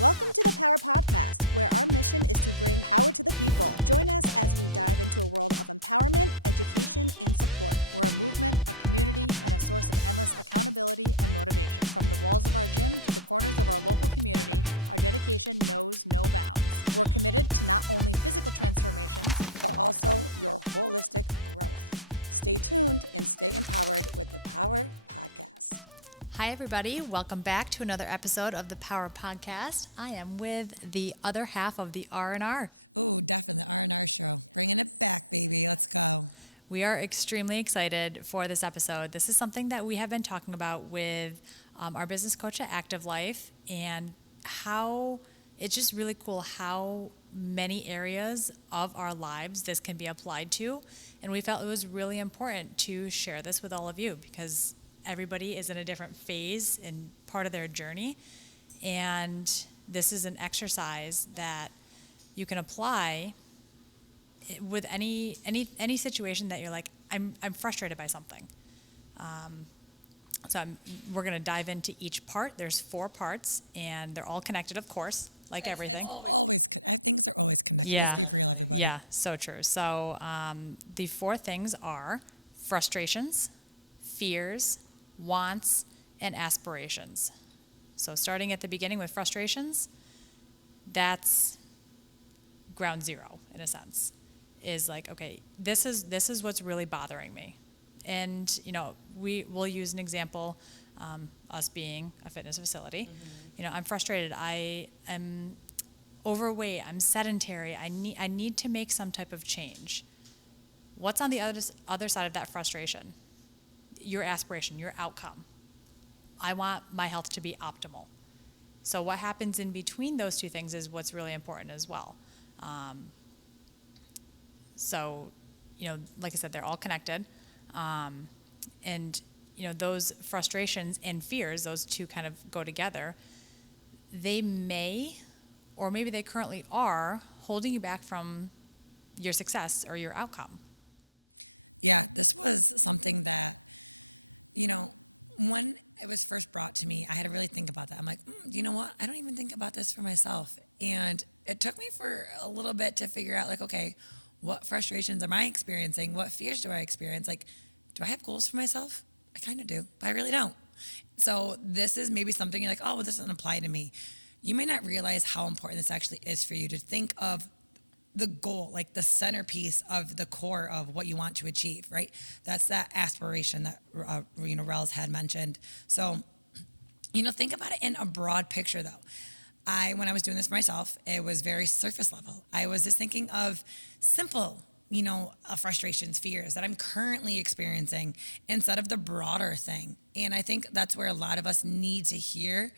Welcome to the Power Podcast, where our mission is to bring power to the people. Join us as we dive into a world of empowerment, education, and support. We're a movement, a community, and a source of endless accountability and motivation. From the walls of our gym to the corners of our local community, our dedication knows no bounds. We're committed to not only physical transformations, but also your holistic growth. Stay tuned and stay empowered with the Power Podcast. Hi, everybody. Welcome back to another episode of the Power Podcast. I am with the other half of the R&R. Oh, definitely the R&R show. Bringing it back, baby. Let's go. We are extremely excited for this episode. This is something that we have been talking about with our business coach at Active Life, and how it's just really cool how many areas of our lives this can be applied to. And we felt it was really important to share this with all of you because everybody is in a different phase and part of their journey. And this is an exercise that you can apply with any situation that you're like, I'm frustrated by something. We're going to dive into each part. There's 4 parts, and they're all connected, of course, like everything. Things are always connected. Yeah. Let's be real, everybody. Yeah, so true. So the 4 things are frustrations, fears, wants, and aspirations. So starting at the beginning with frustrations, that's ground zero in a sense. Is like, okay, this is what's really bothering me. And, we'll use an example, us being a fitness facility. Mm-hmm. I'm frustrated. I am overweight. I'm sedentary. I need to make some type of change. What's on the other side of that frustration? Your aspiration, your outcome. I want my health to be optimal. So what happens in between those 2 things is what's really important as well. Like I said, they're all connected. And those frustrations and fears, those 2 kind of go together. They may, or maybe they currently are, holding you back from your success or your outcome. Yeah, this was something that, when it was first brought to me, I had to really think about that. I'm like, you know what? I don't even think about this for myself. And it took me for a little bit to figure out, like, okay, what frustrations am I experiencing? What fears do I experience? Like, do I have goals for myself? I kind of do, but I really don't. So this is maybe something you're like, oh, well, this doesn't apply to me. You may not realize how important this actually is for you to think of the goal, like the centerpiece of the core of what you want to achieve, right? That's that aspiration that, Rels had mentioned. So, think about it in a broad picture though. When I was doing this for myself, it was very surface level. I was just thinking of simple, frustrations, fears that I'm currently experiencing instead of the broader thing. And I think that's where a lot of us need to hear,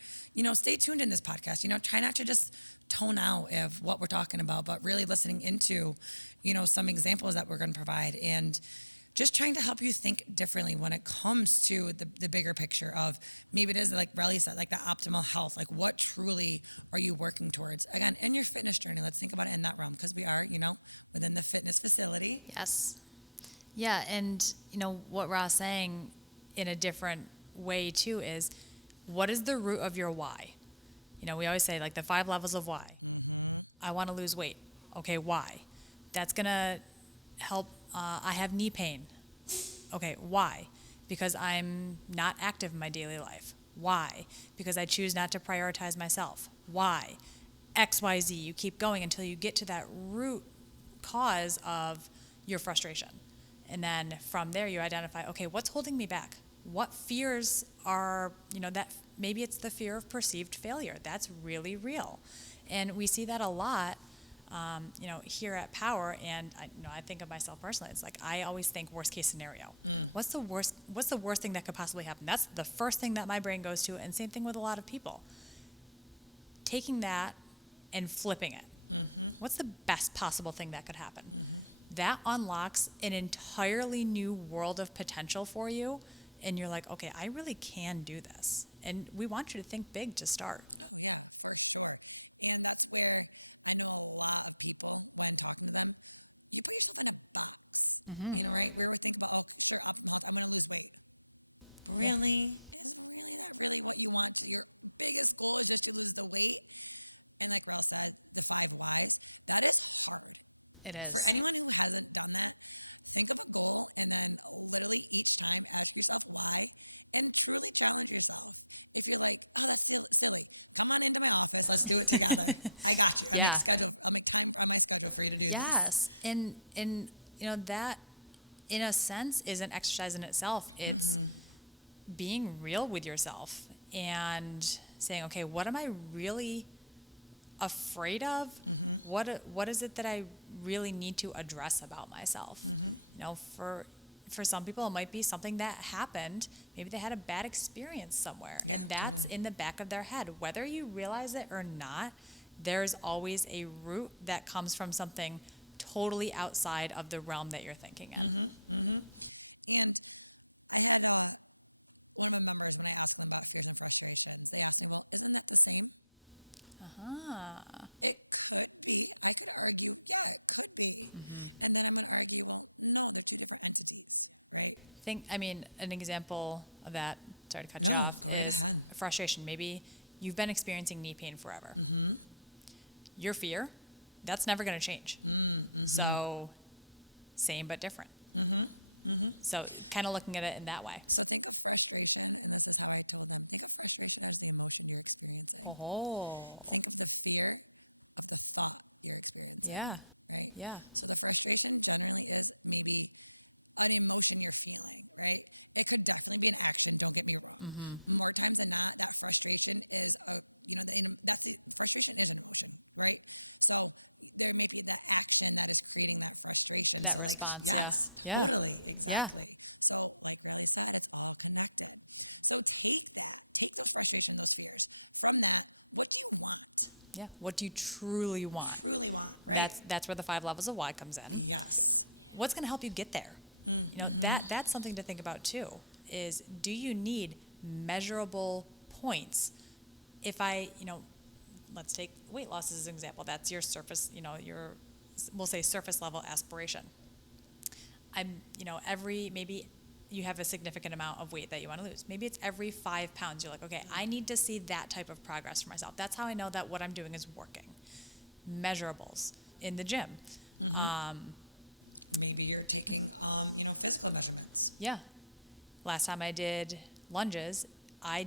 stay tuned in this podcast, try not to just tone out of what we're talking about, but really listening into, some examples that we're going to provide and just trying to help you think differently when it comes to the bigger picture of maybe it is like Relly said, like the optimal health, like what truly are you working towards? Again, in your fitness journey, let's think about it in that realm because we are, within the fitness facility. Yes. Yeah, and what Ra's saying in a different way too is what is the root of your why? We always say like the 5 levels of why. Mm-hmm. I want to lose weight. Okay, why? That's going to help. I have knee pain. Okay, why? Because I'm not active in my daily life. Why? Because I choose not to prioritize myself. Why? X, Y, Z. You keep going until you get to that root cause of your frustration. And then from there you identify, okay, what's holding me back? What fears are, that maybe it's the fear of perceived failure. That's really real. And we see that a lot, here at Power. And I think of myself personally, it's like, I always think worst case scenario. What's the worst thing that could possibly happen? That's the first thing that my brain goes to. And same thing with a lot of people. Taking that and flipping it. Mm-hmm. What's the best possible thing that could happen? Mm-hmm. That unlocks an entirely new world of potential for you. And you're like, okay, I really can do this. And we want you to think big to start. Oh, yeah, for sure. And that's where I know a lot of people, when talking to them, you put yourself in a box, right? We were thinking about, oh, sure, optimal health, I'm going to lose weight. Really? Is really that really what you want? Your biggest goal is just to lose the weight? And like Rel said, the 5 whys, that is hard. It is. For anyone who hasn't done that, think of a goal and then literally each time ask yourself why and truly challenge yourself. If you're like, oh, that's silly, come on into my office. Let's do it together. I got you. I'll make time on my schedule for you to do this. Yes. And that in a sense is an exercise in itself. It's being real with yourself and saying, okay, what am I really afraid of? What is it that I really need to address about myself? For some people it might be something that happened. Maybe they had a bad experience somewhere. Yeah, and that's totally. in the back of their head. Whether you realize it or not, there's always a root that comes from something totally outside of the realm that you're thinking in. And I had one of my members, when I asked them about fears and frustrations, they asked me, well, isn't that the same? It could be. I could argue, yeah, it could be. And then I'm going to argue, well, no, they're 2 different entities, right? An example of that, sorry to cut No, you off, go right is ahead. frustration. Maybe you've been experiencing knee pain forever. Your fear, that's never going to change. So, same but different. So, kind of looking at it in that way. So think of frustration, and this is how I told them, think of frustration as the emotion you're experiencing. Think of the fear of the thought you're experiencing. Yeah. Right? Yeah. So the frustration generally is maybe an emotion you're feeling, right? It could definitely be an action, don't get me wrong. More times than not, that frustration is frustration is an emotion, right? So there may be that action that is creating that frustration. That so response, yes, yeah. totally, exactly. So like Riley said, it's all connected. So take those frustrations, those fears. From that, what do you want? Yeah. What do you truly want? Truly want, right? That's where the 5 levels of why comes in. Yes. What's going to help you get there? That's something to think about too, is do you need measurable points? If let's take weight loss as an example. That's your surface, we'll say surface level aspiration. Maybe you have a significant amount of weight that you want to lose. Maybe it's every 5 pounds. You're like, okay, I need to see that type of progress for myself. That's how I know that what I'm doing is working. Measurables in the gym. Maybe you're taking, physical measurements. Yeah. Last time I did lunges, I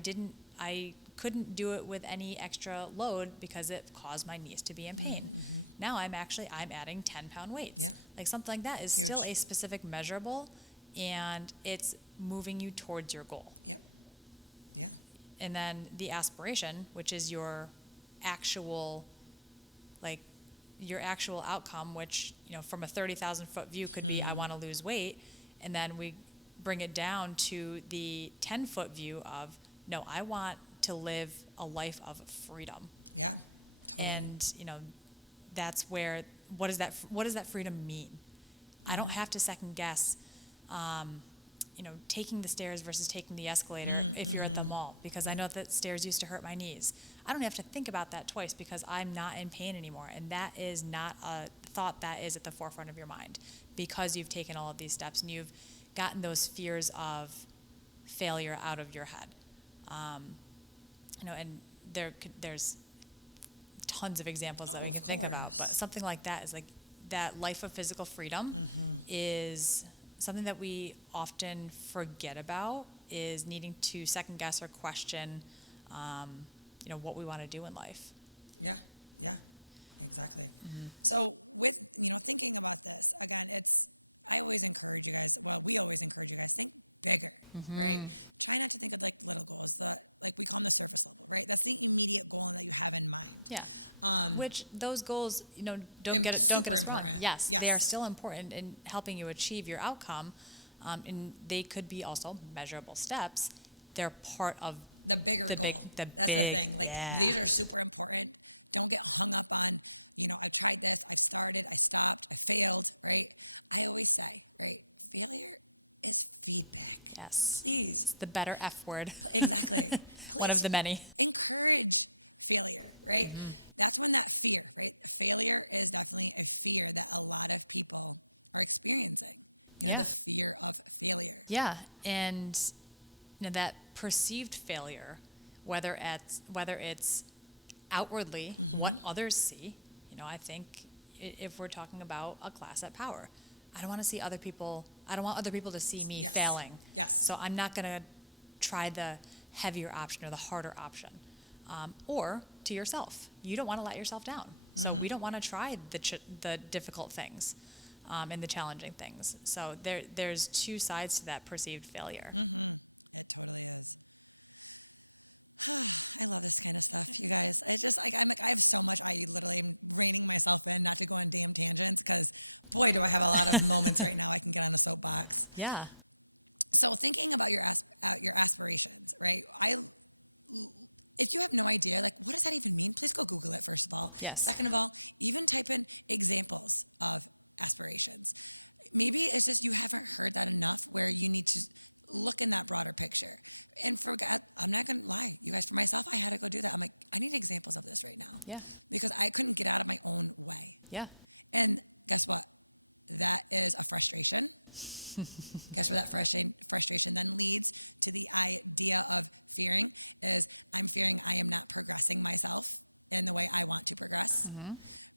couldn't do it with any extra load because it caused my knees to be in pain. Now I'm adding 10-pound weights. Yeah. Like something like that is Huge. still a specific measurable, and it's moving you towards your goal. Yep. Yeah. And then the aspiration, which is your actual outcome, which, from a 30,000 foot view could be, I want to lose weight. And then we bring it down to the 10-foot view of, no, I want to live a life of freedom. Yeah, totally. And, that's where, what does that freedom mean? I don't have to second guess, taking the stairs versus taking the escalator if you're at the mall, because I know that stairs used to hurt my knees. I don't have to think about that twice because I'm not in pain anymore. And that is not a thought that is at the forefront of your mind because you've taken all of these steps and you've gotten those fears of failure out of your head. And there's tons of examples that we can think about, but something like that is like that life of physical freedom is something that we often forget about, is needing to second guess or question, what we want to do in life. Yeah, exactly. So with, thinking about this, again, I always encourage you guys, we always encourage you guys, think bigger, right? Try not to think of like little goals, we call them the surface level, right? That's the immediate goal that you have in mind. Yeah. Which those goals, don't get it wrong. important. Yes, they are still important in helping you achieve your outcome, and they could be also measurable steps. They're part of the bigger goal. That's the thing. These are super important. Don't get hung up on, I've tried this, I've started, I stopped, I failed, right? I always say, right, failure is feedback. Yes. Please. The better F word. Exactly. Please One of the many. Encourage failure, right? That's when that fear, right? Failure is definitely a fear that a lot of people are experiencing. The fear of failure. Yeah. And that perceived failure, whether it's outwardly what others see. You know, I think if we're talking about a class at Power, I don't want to see other people. I don't want other people to see me Yes. failing. Yes. So I'm not going to try the heavier option or the harder option. Or to yourself, you don't want to let yourself down. So we don't want to try the difficult things and the challenging things. So there's two sides to that perceived failure. It totally is. I love this kind of stuff, you guys. It's just like I have so much. I literally am reining myself in not to go on damn tangents because, boy, do I have a lot of moments right now I can get on a soapbox. Yeah. So thinking about your aspirations, right? If you have no idea, like, what does that even mean? Please go Google it, first of all. Yes. Second of all, even type in examples of aspirations. Maybe it's just you haven't heard that enough where you need to look in that broader picture. And I'm not going to lie, you guys, for myself, I had to go do that. I'm like, I need examples of this right now. Yeah. Because I couldn't get out of my own way. Yeah. And guess what? That is a frustration. Guess where that frustration then leads to the idea of fearing is I'm fearing I am not progressing myself in the way I want to progress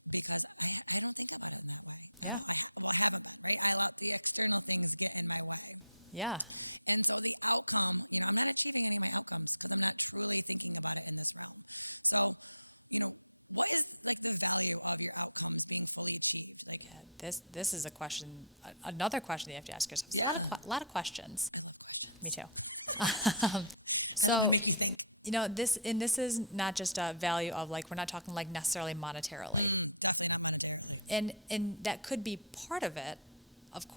because I don't think about it in that way. Yeah. I haven't been, right? I let the external things get in my way. Yeah. And so the outcome, I'm not achieving any of my outcomes because I'm not truly thinking about it in this realm. So, what is like the value of your outcomes being fully achieved? Like, This is a question, another question that you have to ask yourself. So Yeah. a lot of questions. I love questions. Me too. I love to make you think. This is not just a value of like, we're not talking like necessarily monetarily. Definitely not monetarily. And that could be part of it. Of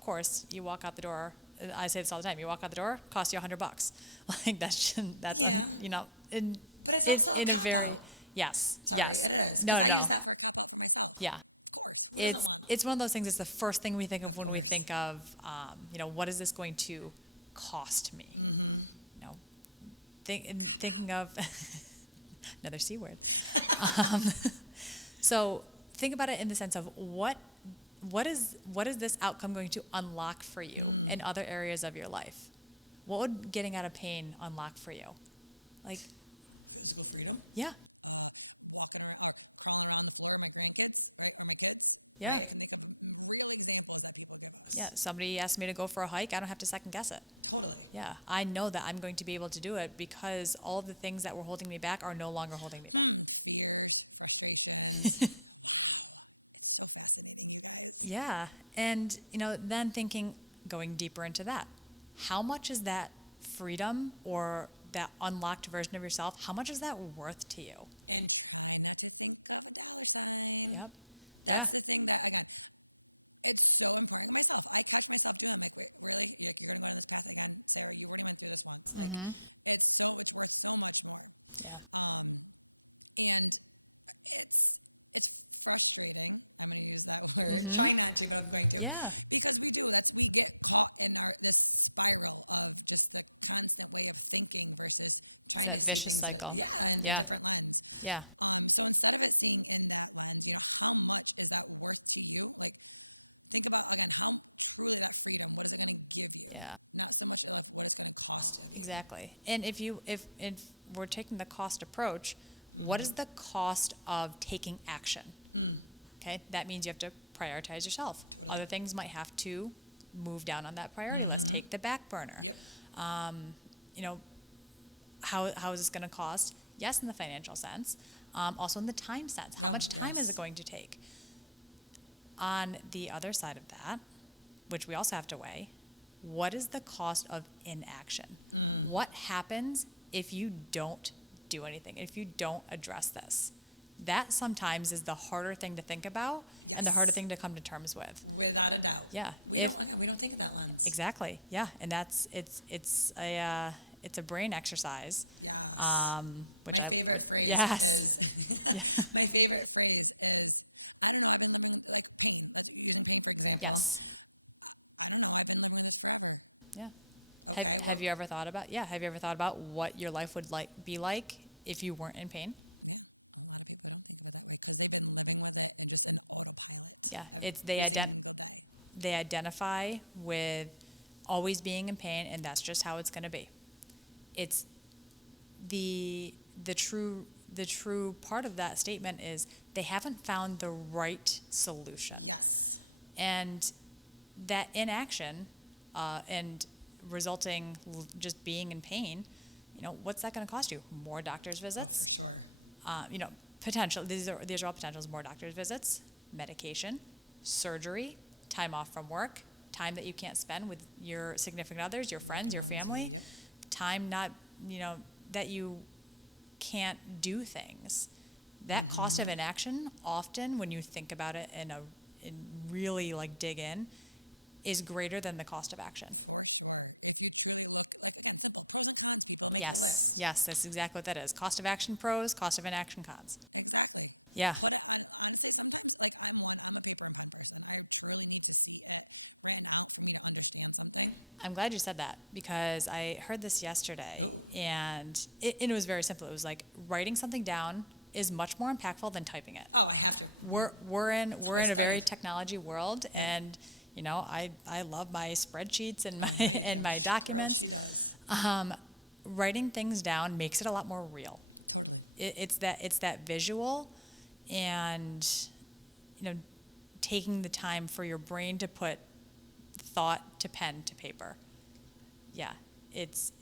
course, you walk out the door. I say this all the time. You walk out the door, costs you $100. Like that's Yeah. But it's also a cop-out. Yes. Sorry, yes. it is. No, Because I no. use that for a cop-out for myself. Yeah. Of course. Who doesn't want? It's one of those things. It's the first thing we think of when we course. think of, what is this going to cost me? Mm-hmm. Thinking of another C word. So think about it in the sense of what is this outcome going to unlock for you in other areas of your life? What would getting out of pain unlock for you? Like, Physical freedom. yeah. Walking around or crawling around the floor of my grandkids, right? Or my kids. Yeah. Right? I can think of real examples that people give us. Yeah. Somebody asked me to go for a hike. I don't have to second guess it. Totally. Yeah, I know that I'm going to be able to do it because all of the things that were holding me back are no longer holding me back. Fears, frustrations. Wow. It's so fascinating, you guys. Yeah, and then going deeper into that, how much is that freedom or that unlocked version of yourself? How much is that worth to you? And try not to think of a dollar sign. Yep. That's Yeah. the thing that, again, it's so important. Myself, I catch myself doing. I'm like, wait, really? You're going to go down this path again, Sarah? You already went through this once. Like, it's worth so much more. Yeah. And it's frustrating. I'm going to use that word. Try not to, but I'm going to. Yeah. Because we get caught in this spiral of just the constant way of thinking versus trying to That see vicious things cycle. in a different lens. Yeah. So instead of it seeing in that lens, how much is that worth to you? Like, think about, again, how truly that freedom, what is it going to give you? Yeah. Not so much of what it's going to cost of you. Exactly. And if we're taking the cost approach, what is the cost of taking action? Okay, that means you have to prioritize yourself. Totally. Other things might have to move down on that priority list. Take the back burner. Yep. How is this going to cost? Yes, in the financial sense. Also in the time sense. How Oh, much time is yes. it going to take? On the other side of that, which we also have to weigh, what is the cost of inaction? What happens if you don't do anything, if you don't address this? That sometimes is the harder thing to think about and the Yes. harder thing to come to terms with. Without a doubt. Yeah. We don't think of that lens. Exactly. Yeah, and it's a brain exercise. Yes. Which My favorite phrase Yes. is my favorite phrase is, I don't know, I've been living like pain. Let's using pain for example. Yes. I don't know, I've been living with this forever. Yeah. Okay. Have you ever thought about what your life would be like if you weren't in pain? Yeah. A lot of people don't think of it that way because they've been living with it in just an autopilot. Yeah, every single day. They identify with always being in pain, and that's just how it's going to be. It's the the true part of that statement is they haven't found the right solution. Yes. And that inaction and resulting just being in pain, what's that going to cost you? More doctor's visits? Oh, for sure. Potential. These are all potentials. More doctor's visits, medication, surgery, time off from work, time that you can't spend with your significant others, your friends, your family, Yep. time not, that you can't do things. That cost of inaction, often when you think about it and really like dig in, is greater than the cost of action. For sure. If you truly look, like, again, simple pros and cons, people make a list. Yes, that's exactly what that is. Cost of action pros, cost of inaction cons. Exactly. Yeah. Put it on, honestly, sometimes, like, I'm a paper and pen person. I truly need to see it written out for me to understand something. I'm glad you said that because I heard this yesterday. Ooh. And it was very simple. It was like writing something down is much more impactful than typing it. Oh, I have to. We're in I a very started. technology world, Yep. and I love my spreadsheets and Oh, my I know you and do. my Girl, documents. she does. Writing things down makes it a lot more real. Totally. It's that visual, and taking the time for your brain to put thought to pen to paper. Yeah, it's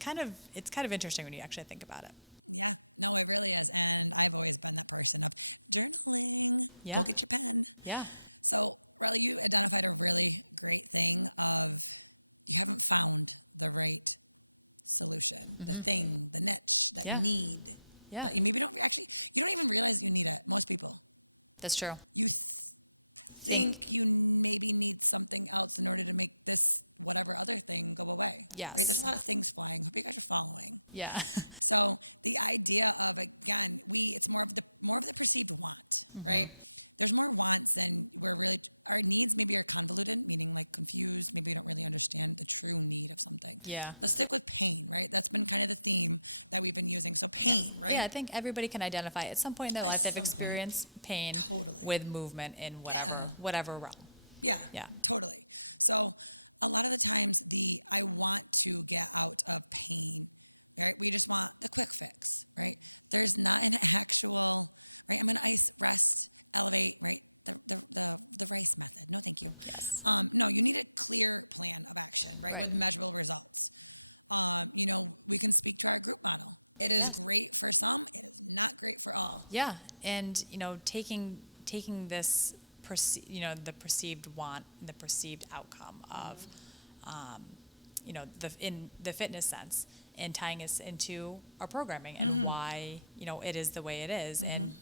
kind of interesting when you actually think about it. Yeah, no, it really is. And I've always been that person of journaling. Yeah. Go get your pen. Yeah. So, Riley, you identified a really great thing of you haven't found the right solution, the thing, the niche that Yeah. you need. Yeah. That you maybe don't you don't even realize you need it. Most people. That's true. You think you maybe need something else in order to make this whatever other thing go away. Yes. Right? There's a lot of things flying. Hope you guys are following. Yeah. So the idea of, again, it's more of the perceived want, right? There's more wants than our needs maybe are convoluted, meaning like confused. Maybe we don't really understand the true need of something. Yeah. Let's stick with pain, right? That's been kind of the theme that we've been using. So pain, right? Yeah, I think everybody can identify at some point in their At life they've some point. experienced pain Totally. with movement in whatever realm. Yeah, Yeah. totally. So a lot of the times I want to get out of pain, right? We just want the quick fix, right? There's not an actual, right? I'm going to ice, rest, elevate, right? The rice method. No, thank you. Yes. No, you need a clear plan of action, right? With measurable results. We can speak to our group model. It is great for some. It is not great for all. Yeah, and taking this the perceived want, the perceived outcome of in the fitness sense, and tying us into our programming and why it is the way it is, and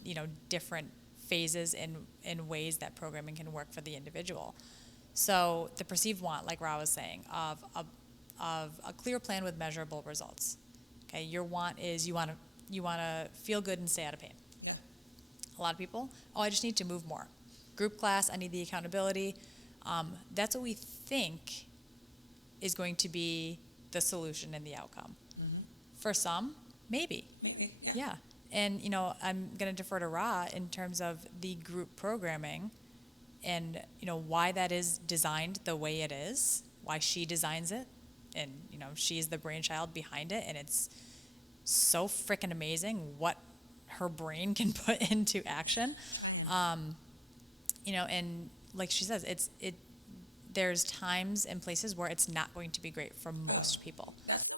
different phases and ways that programming can work for the individual. So the perceived want, like Ra was saying, of a clear plan with measurable results. Okay, your want is you want to feel good and stay out of pain. Yeah. A lot of people, I just need to move more. Group class, I need the accountability. That's what we think is going to be the solution and the outcome. Mm-hmm. For some, maybe. Maybe. Yeah. Yeah. And, I'm going to defer to Ra in terms of the group programming and, why that is designed the way it is, why she designs it. And, she's the brainchild behind it. And it's so freaking amazing what her brain can put into action. Trying. And like she says, there's times and places where it's not going to be great for most people. That's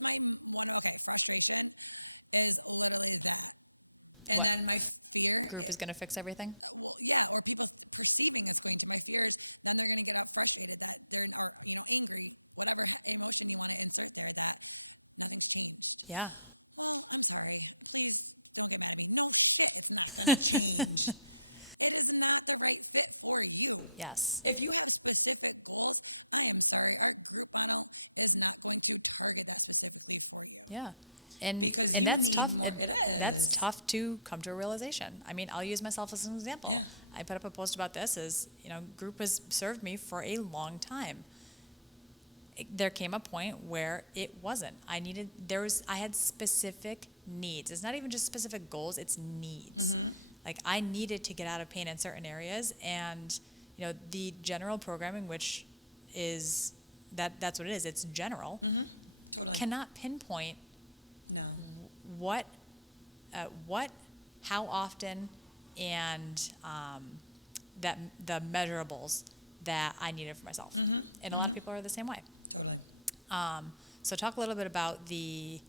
my one. Okay, frustration is literally that, and What? then my fear. Group is going to fix everything. Well, yeah, or people perceiving it's going to. My fears, then they're going to get out frustrated that they're, or angry, whatever emotion you want to insert there, that nothing's changed. Yeah. Well, I'm sorry. Please don't get mad at me. No shit, it's not going to change. It is not the right fit for you. Yes. If you have specific goals, I am sorry, our group model is not going to target that specifically for you. Yeah. And Because and you that's need tough. more. It That's is. tough to come to a realization. I mean, I'll use myself as an example. Yeah. I put up a post about this group has served me for a long time. There came a point where it wasn't. I had specific needs. It's not even just specific goals, it's needs. Mm-hmm. Like I needed to get out of pain in certain areas, and the general programming, which is that's what it is. It's general. Mm-hmm. Totally. Cannot pinpoint No. what how often, and that the measurables that I needed for myself. And a lot of people are the same way. Totally. So talk a little bit about the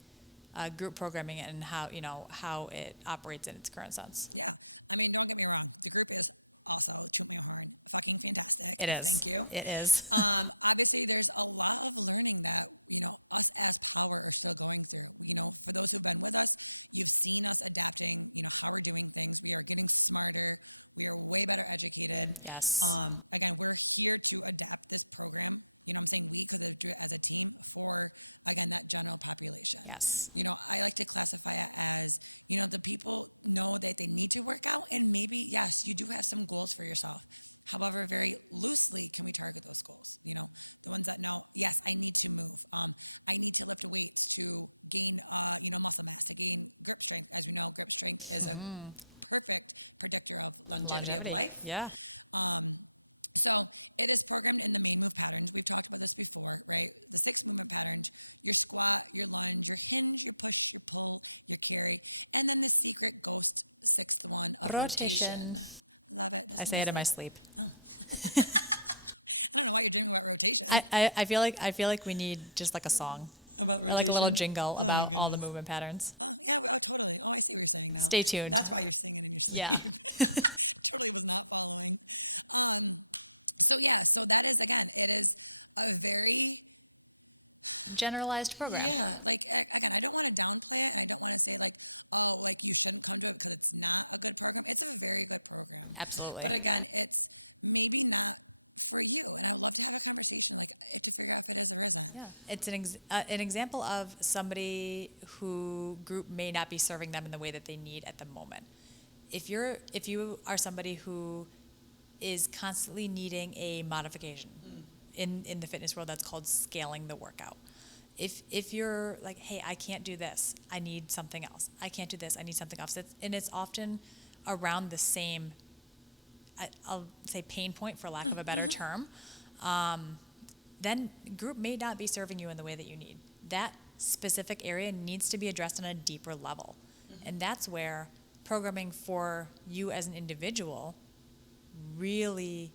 group programming and how it operates in its current sense. Yeah. I mean, don't get me wrong. The group is also, toot my horn, fucking fantastic. It is. Thank you. It is. Obviously, there's a lot of learning that, us as Power are still going through. For those who've been with us, you've seen us adapting, how we're doing things. We are getting smarter. We are way better educated. Yes. Again, we're here to adapt this program. I'm saying we, because I do it as a team for, again, that general population. Yes. I like to classify it as, the people know that they need to work out, and maybe, yes, you do have some goals for yourself. However, very loosely can we target those goals? The ones that know, yes, I need to move. I need to lift weights to gain, muscle mass, to gain grip strength. As we know, grip strength is a perfect predictor of longevity of life. Yeah. So it is programmed in the main move patterns. We've talked about this before, right? The 6 movement patterns: your squat, your lunge, your hinge, your push, your pull, your carry, and then the secret ghost 6th one of rotation. Love it. I say it in my sleep. Oh. I don't know why you're dreaming about rotation. I feel like we need just like a song. About Or rotation? like a little jingle Oh, about my all the goodness. movement patterns. Oh, yeah. Oh, totally. Oh, I see what you're saying now. Stay tuned. That's why you're singing in your sleep. Yeah. Totally was not following. So that is, again, it is a very... Generalized program. Yeah, again, I don't want to downplay it, and I don't want to say you shouldn't come to it because it's not a good program. It's a very good program. Absolutely. But again, it's maybe not for you, and I would love to have a conversation to figure out if it is or isn't. Yeah, it's an example of somebody who group may not be serving them in the way that they need at the moment. If you are somebody who is constantly needing a modification in the fitness world, that's called scaling the workout. If you're like, hey, I can't do this, I need something else. I can't do this, I need something else. And it's often around the same, I'll say, pain point, for lack of a better term, then group may not be serving you in the way that you need. That specific area needs to be addressed on a deeper level. And that's where programming for you as an individual really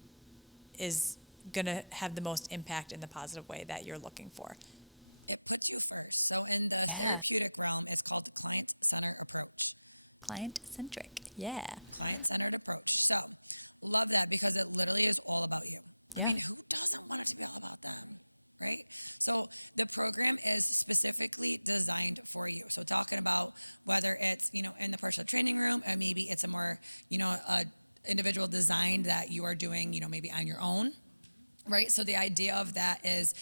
is going to have the most impact in the positive way that you're looking for. It puts you first. So in the therapeutic realm, it's called the client-centered approach. Client-centric, yeah. Client-centered approach. So love that, because it literally is all about you. Yeah. I mean, who doesn't want it to be all about them, right? So the program is specifically designed for you. So talking about whether it's, in the personal training room, or maybe it's a more, individual design that you are doing, maybe on your own, right? So the idea of that is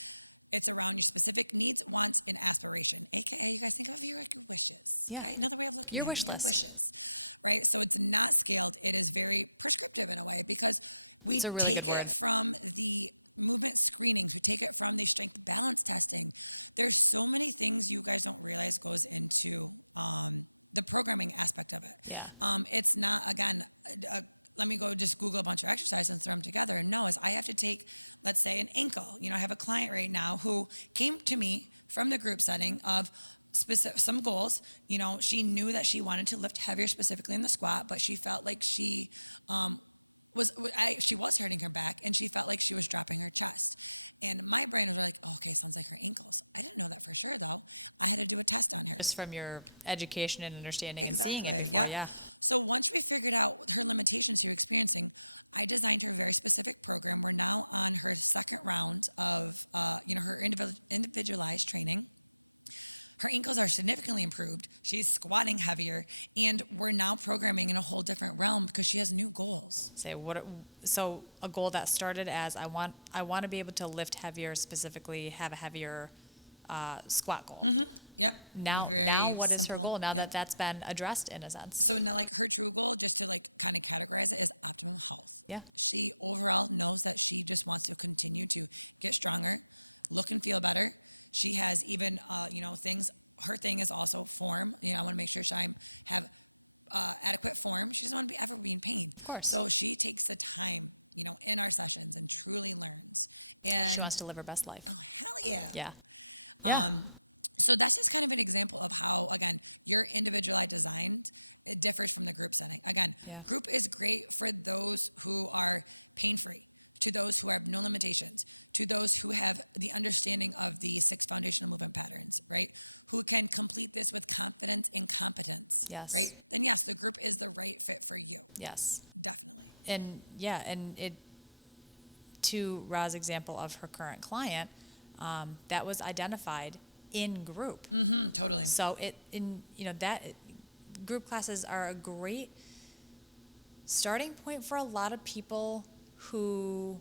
it's around your specific needs, wants, and aspiration, AKA you guys think of your wishes. Yeah. Okay? Another way of looking Your at wish it, your list. wishes, right? So it's not scaled. It is very prescriptive in a way, because we It's a really take good word. it from the movement screenings. We take it from the strength balance testing. There's so many things you guys don't realize goes into the programming aspect of it. Yeah. It's not, again, let me go just Google a bunch of exercises and throw them together. No, is I have to take, let's say, an ankle. I have a client right now who came to me from the group setting of some goals. She knew that she wanted to lift heavier, specifically in the squat, but she felt like she was hurting her back, and she felt like she was dropping her chest. And my brain was like, oh, okay, sounds like her ankles. I didn't know that for sure, though. I had to do a test on her. Just from your education and understanding Exactly. and seeing it Yep. before, yeah. So once we figured out her limitations she was experiencing, I designed her a very specific program. We're now on her second round of, her individualized training. Her ankles are significantly improved. She's squatting heavier, and we're now programming in a whole different realm because she has new goals. So a goal that started as I want to be able to lift heavier, specifically have a heavier squat goal. Yep. Now Very what is her simple. goal now Yep. that that's been addressed in a sense? So now, her true goal, just to kind of categorize it, is optimum health. Yeah. She overall knows that she just wants to continue to get stronger, look and feel better. She has even, things. Her thing is also form. I want to make sure I have adequate form. She doesn't want to ever be in pain. Of course. So she takes the time, in our sessions and truly learns. And She wants to live her best life. oh, hell yeah. Yeah. Yeah. So that's just kind of an example of how, again, your individualized design, it differs from the group setting. Again, Yeah. group is great for those who are pain-free, to those who have no limitations, to those who have the understanding of the 6 foundational movement patterns, right? Who can complete this with confidence and competence, Yes. right? Then yes, the group is the right fit for you. Yes. Definitely. And yeah, and it, to Ra's example of her current client, that was identified in group. Totally. So that group classes are a great starting point for a lot of people who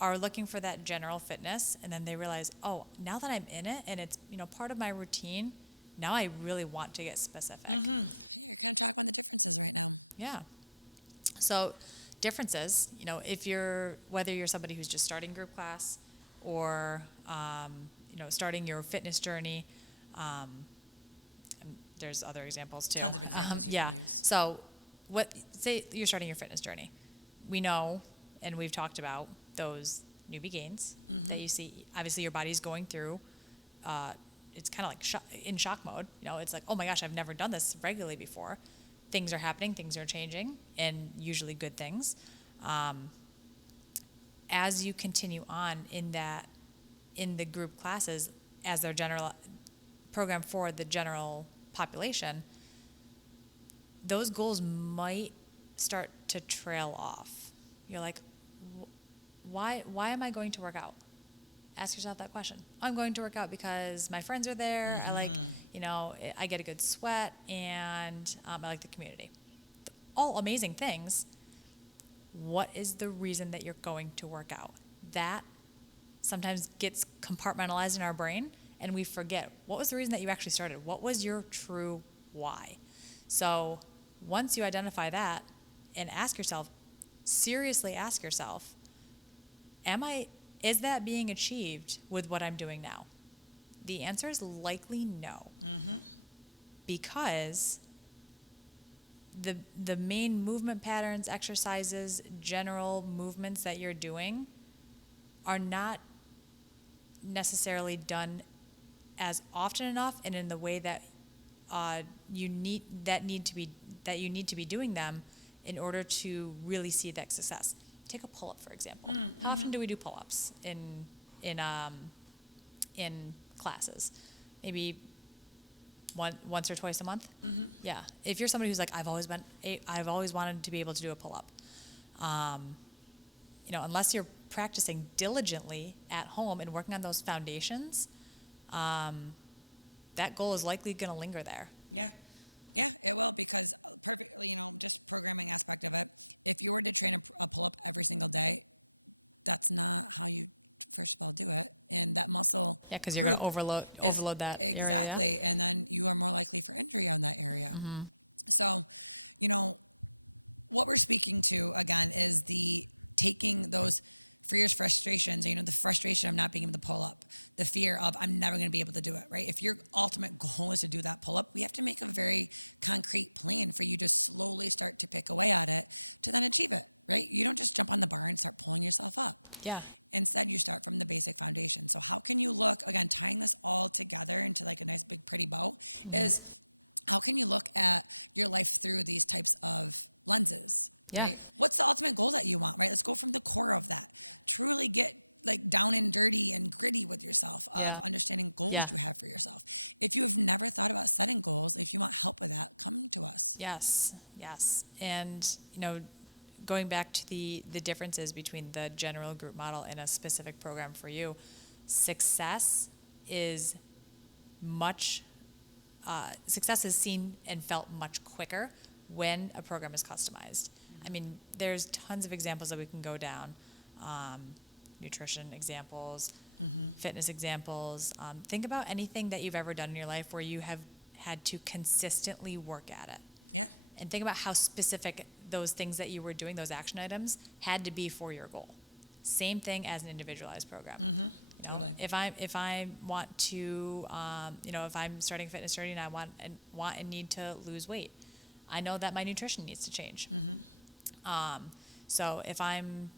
are looking for that general fitness, and then they realize, oh, now that I'm in it and it's part of my routine, now I really want to get specific. You're kind of talking about the differences right now. Yeah. So differences, whether you're somebody who's just starting group class or starting your fitness journey. And there's other examples too. Tons of examples you can use. So say you're starting your fitness journey. We know, and we've talked about those newbie gains that you see. Obviously your body's going through, it's kind of like in shock mode. It's like, oh my gosh, I've never done this regularly before. Things are happening, things are changing, and usually good things. As you continue on in the group classes, as their general program for the general population, those goals might start to trail off. You're like, why am I going to work out? Ask yourself that question. I'm going to work out because my friends are there. I like, I get a good sweat, and I like the community. All amazing things. What is the reason that you're going to work out? That sometimes gets compartmentalized in our brain, and we forget, what was the reason that you actually started? What was your true why? So once you identify that and seriously ask yourself, is that being achieved with what I'm doing now? The answer is likely no. Because the main movement patterns, exercises, general movements that you're doing are not necessarily done as often enough and in the way that you need to be doing them in order to really see that success. Take a pull-up, for example. How often do we do pull-ups in classes? Maybe once or twice a month. Yeah. If you're somebody who's like, I've always wanted to be able to do a pull-up. Unless you're practicing diligently at home and working on those foundations, that goal is likely going to linger there. Yeah, it will, because perfectly, just programming aspect of it. If you were to train a pull-up every single day, that's not how you, first of all, do it. And that muscle because you're going to overload that exactly, area. And then you are more likely for injury on that area. So, what we're speaking to again is the taking those fears, frustrations, the frustration of not being able to pull up, the fear of I'm never going to be able to do it, right? If your ultimate goal is to do that pull up, we have to make a very concrete plan for you to slowly start to pick away at it to then achieve it, right? You don't just jump on the bar and start pulling yourself up. Yeah. Instead, you start from the basic foundation. So how can you look, again, tying this all together into like a nice big pretty bow, is how can you look at your life through these types of lenses? Yeah. Right? What's the ultimate goal that you want, right? Let's go from the core of that. Truly get like down and dirty and gritty with yourself of understanding goals you have for yourself. If you have never thought about setting goals, if you want help with that, come to us. Yes. And, going back to the differences between the general group model and a specific program for you, success is seen and felt much quicker when a program is customized. I mean, there's tons of examples that we can go down, nutrition examples, fitness examples. Think about anything that you've ever done in your life where you have had to consistently work at it. Yeah. And think about how specific those things that you were doing, those action items, had to be for your goal. Same thing as an individualized program. Totally. If I want to, if I'm starting a fitness journey and I want and need to lose weight, I know that my nutrition needs to change. So if I'm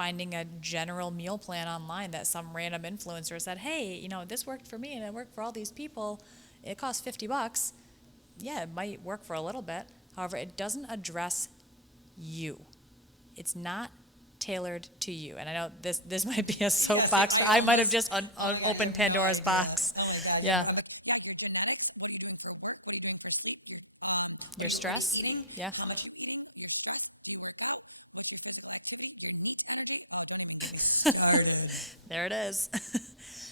finding a general meal plan online that some random influencer said, hey, this worked for me and it worked for all these people. It costs $50. Yeah, it might work for a little bit. However, it doesn't address you. It's not tailored to you. And I know this might be a soapbox. I might have just opened Pandora's box. Oh my God. Yeah. I'm like, your genetics, what are you doing for work? What are you doing for sleep? What are you already eating? Yeah. How much are you eating? Your stress? Do you work out? What's your physical activity? Your NEAT energy? Oh, don't even get me started. There it is.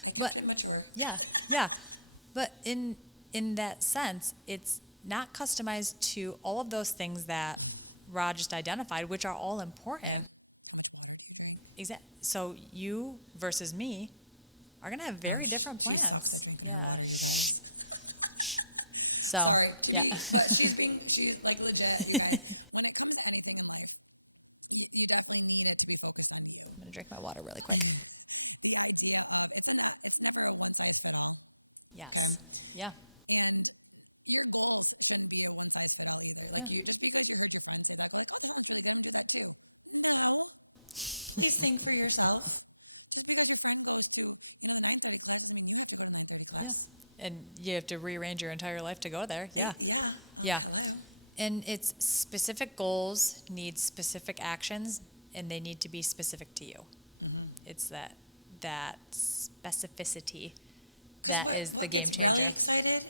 I kept it mature. Yeah. But in that sense, it's not customized to all of those things that Ra just identified, which are all important. Yeah. How much water do you drink? So you versus me are going to have very different plans. She sucks at drinking her water, you guys. So, Sorry but she's like legit, you guys. When it comes to anything in life, you definitely need it to be focused on you. I'm going to drink my water really quick. The idea of it's never a one size fit all. Yes. Okay. Yeah. And your goals shouldn't be a one size fit all either. Like you, just because you heard your friend say that, go like, oh, that sounds really good. I'm gonna do that too. No, please think for yourself. Just because your friend goes to, the 9:30 class doesn't mean you have to go to 9:30 class. And you have to rearrange your entire life to go there. Yeah. Yeah. Hello. And it's specific goals need specific actions, and they need to be specific to you. Mm-hmm. It's that specificity. Because what gets really excited,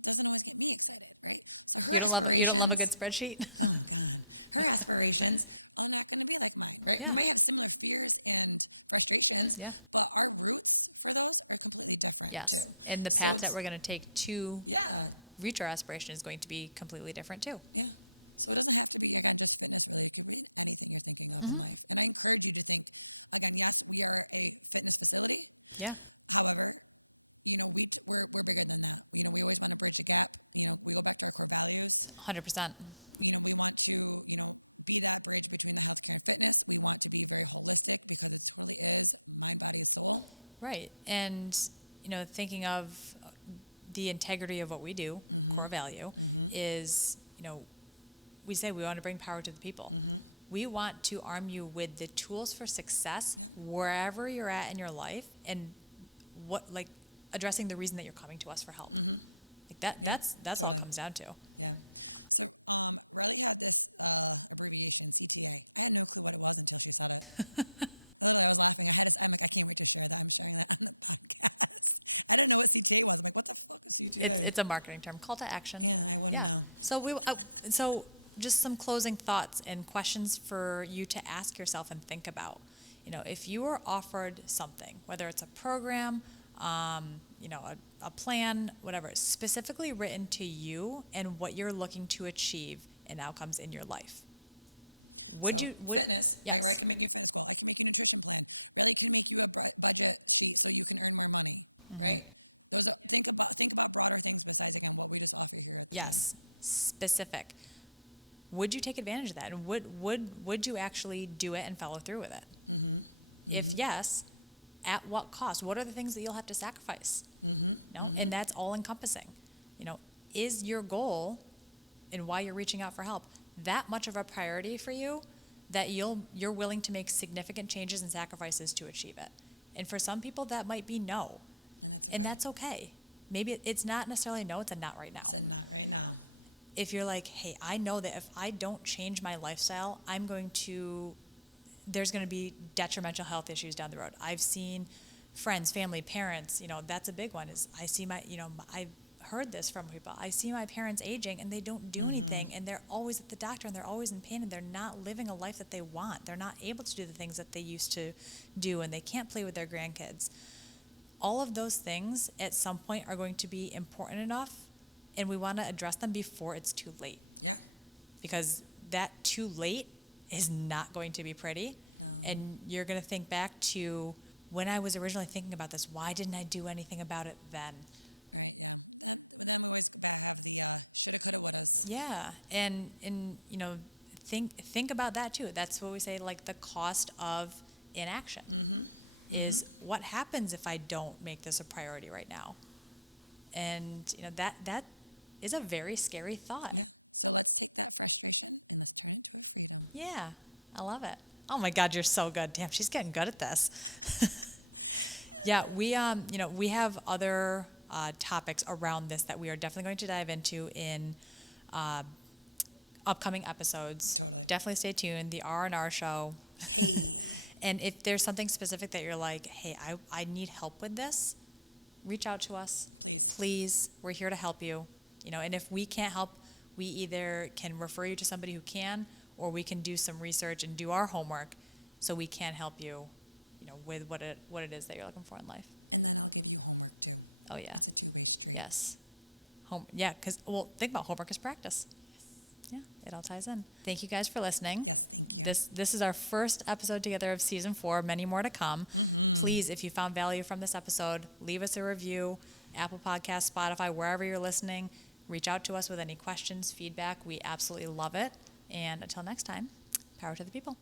doesn't always get me excited, right? So her aspirations. You don't love a good spreadsheet? Oh my God. Her aspirations are not going to be like mine, right? Yeah. We might have similar fears and frustrations, but our roots for those are completely different too. And the path that we're going to take to reach our aspiration is going to be completely different too. Yeah. So it doesn't have to be, again, just fitness really. It could be anything you're thinking of in life. And I encourage you to think, again, yes, we are a fitness facility. Yeah. However, we're bigger than that. We always want to bridge the gap. We go back to our core values. 100%. We want to, be that bridge between the healthcare and fitness. We want to be very holistic because it totally is mind, body, and soul. Right. And, thinking of the integrity of what we do, core value, is, we say we want to bring power to the people. We want to arm you with the tools for success wherever you're at in your life, and addressing the reason that you're coming to us for help. That's totally all it comes down to. Yeah. So Riley had this abbreviation, CTA. I had no clue what it was until she said it. Literally, I was laughing. I'm like, I can't wait to share that. I'm sharing that on the podcast. I didn't know what CTA was. I'm like, what the fuck is CTA? It's a marketing term, call to action. Yeah, I wouldn't know. So just some closing thoughts and questions for you to ask yourself and think about. If you were offered something, whether it's a program, a plan, whatever, specifically written to you and what you're looking to achieve and outcomes in your life. Fitness, yes. I can make you a fitness goal. I can make you a nutrition plan. Really can make you a budget sheet so you can earn more money, right? Those are, think about broader things besides, again, what we just offer here at the gym. Yes, specific. Would you take advantage of that? And would you actually do it and follow through with it? If yes, at what cost? What are the things that you'll have to sacrifice? And that's all encompassing. Is your goal and why you're reaching out for help that much of a priority for you that you're willing to make significant changes and sacrifices to achieve it? And for some people, that might be no. And that's okay. And that's okay. Maybe it's not necessarily no, it's a not right now. It's a not right now. If you're like, hey, I know that if I don't change my lifestyle, there's going to be detrimental health issues down the road. I've seen friends, family, parents, that's a big one is I see I've heard this from people. I see my parents aging and they don't do anything and they're always at the doctor and they're always in pain and they're not living a life that they want. They're not able to do the things that they used to do and they can't play with their grandkids. All of those things at some point are going to be important enough and we want to address them before it's too late. Yeah. Because that too late is not going to be pretty. No. And you're going to think back to when I was originally thinking about this, why didn't I do anything about it then? Right, yeah. Then we always have the shoulda, coulda, wouldas. Yeah, and think about that too. That's what we say, like the cost of inaction is what happens if I don't make this a priority right now. And that is a very scary thought. Yeah. So let's take that frustration and let's turn it into a freedom. Yeah, I love it. Oh my God, you're so good. Damn, she's getting good at this. Yeah, we we have other topics around this that we are definitely going to dive into in upcoming episodes. Totally. Definitely stay tuned. The R&R show. Hey. And if there's something specific that you're like, hey, I need help with this, reach out to us. Please. Please. We're here to help you. And if we can't help, we either can refer you to somebody who can, or we can do some research and do our homework so we can help you, with what it is that you're looking for in life. And then I'll give you homework too. Oh, yeah. It's a two-way street. Yes. Because, think about homework as practice. Yeah, it all ties in. Thank you guys for listening. Yes, thank you. This is our first episode together of season 4. Many more to come. Please, if you found value from this episode, leave us a review. Apple Podcasts, Spotify, wherever you're listening. Reach out to us with any questions, feedback. We absolutely love it. And until next time, power to the people.